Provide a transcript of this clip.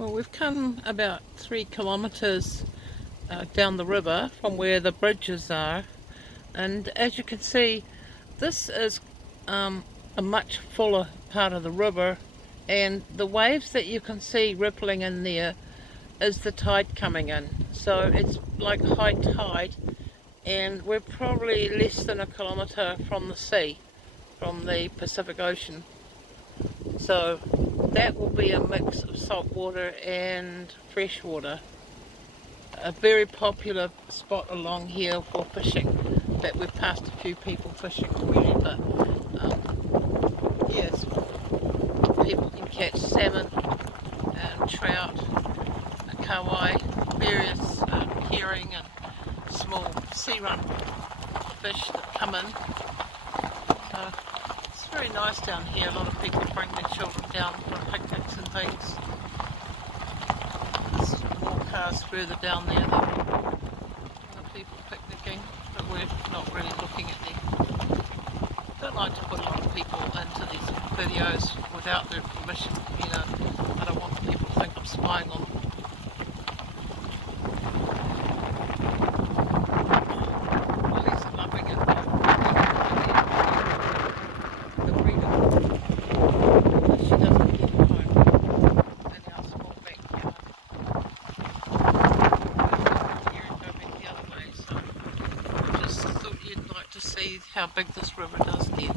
Well, we've come about 3 kilometres down the river from where the bridges are, and as you can see, this is a much fuller part of the river, and the waves that you can see rippling in there is the tide coming in. So it's like high tide, and we're probably less than 1 kilometre from the sea, from the Pacific Ocean. So that will be a mix of salt water and fresh water. A very popular spot along here for fishing. That we've passed a few people fishing already, but yes, people can catch salmon and trout, kawai, various herring and small sea run fish that come in. So it's very nice down here. A lot of people bring their children down for picnics and things. There's more cars further down there than other people picnicking, but we're not really looking at them. Don't like to put a lot of people into these videos without their permission, you know. I don't want people to think I'm spying on them. See how big this river does get.